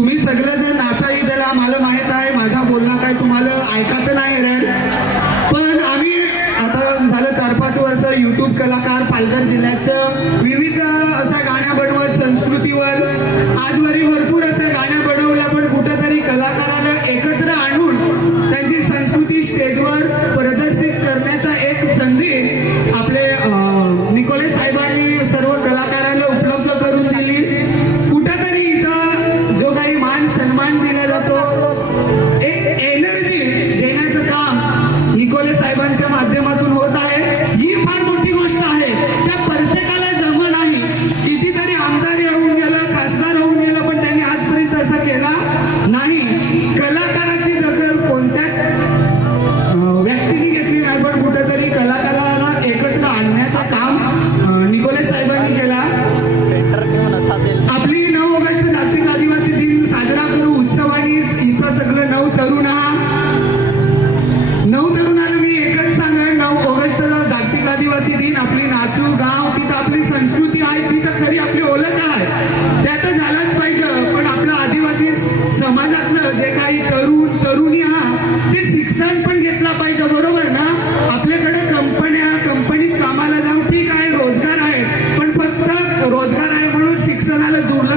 तुम्ही सगळेजण नाचा दिला मला माहीत आहे माझा बोलणं काय तुम्हाला ऐकत नाही रे. पण आम्ही आता झालं चार पाच वर्ष यूट्यूब कलाकार पालघर जिल्ह्याचं. विविध असा गाण्या बनवत संस्कृतीवर. आजवरी भरपूर असं गाण्या बनवल्या पण कुठेतरी कलाकारांना एकत्र आणून त्यांची संस्कृती स्टेजवर प्रदर्शित करण्याचा एक संधी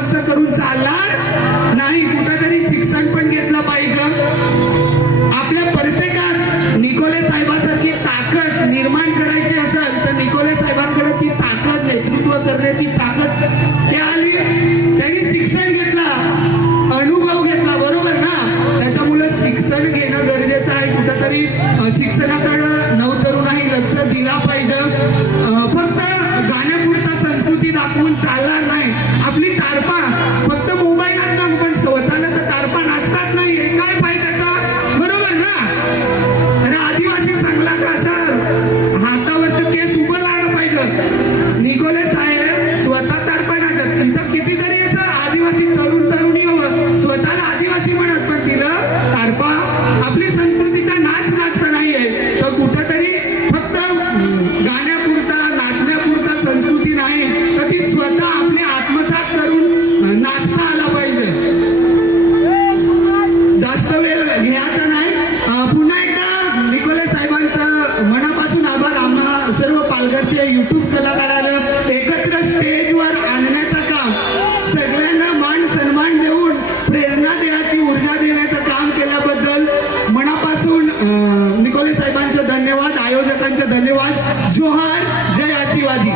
दुर्लक्ष करून चालणार नाही कुठेतरी शिक्षण पण घेतलं पाहिजे. आपल्या प्रत्येकात निकोले साहेबांसारखी ताकद निर्माण करायची असेल तर निकोले साहेबांकडे ती ताकद नेतृत्व करण्याची ताकद ते आली. त्यांनी शिक्षण घेतला अनुभव घेतला बरोबर ना? त्याच्यामुळे शिक्षण घेणं गरजेचं आहे. कुठेतरी शिक्षणाकडं नवतरुणाही लक्ष दिला पाहिजे. फक्त गाण्यापुरता संस्कृती दाखवून चालणार आयोजकांचे धन्यवाद. जोहार जय आशीर्वादी.